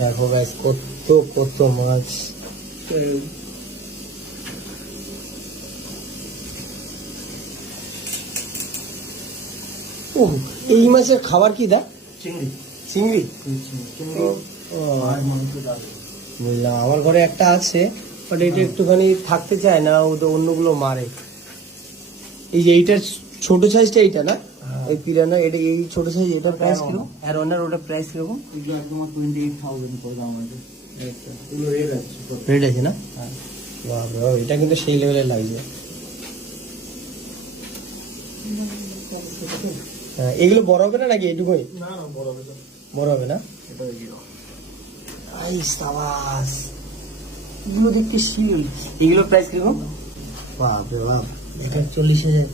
দেখো গাইস কত কত মাছ। ও এই মাছের খাবার কি দা? চিংড়ি। চিংড়ি। চিংড়ি আর মাংস ডাল। বুঝলাম, আমার ঘরে একটা আছে, বাট এটা একটুখানি থাকতে চায় না, ওটা অন্যগুলো মারে। এই যে এইটার ছোট সাইজটা এইটা না, এই পিরানা, এটা এই ছোট সাইজ, এটা প্রাইস কিরকম? আর ওনার ওটা প্রাইস কিরকম? এগুলো একদম 28,000 পড়বে আমাদের। এগুলো রেড আছে। রেড আছে না? হ্যাঁ। বাপরে বাপ, এটা কিন্তু সেই লেভেলের লাগছে। হ্যাঁ, এগুলো বড় হবে না নাকি এইটুকুই? না না, বড় হবে তো। বড় হবে না? এটা জিরো। আই সাবাস, এগুলো দেখতে শিল। এগুলো প্রাইস কিরকম? বাপরে বাপ, এটা 40,000।